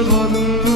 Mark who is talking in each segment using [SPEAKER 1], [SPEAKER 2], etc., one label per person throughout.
[SPEAKER 1] varım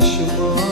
[SPEAKER 1] Hiroshima.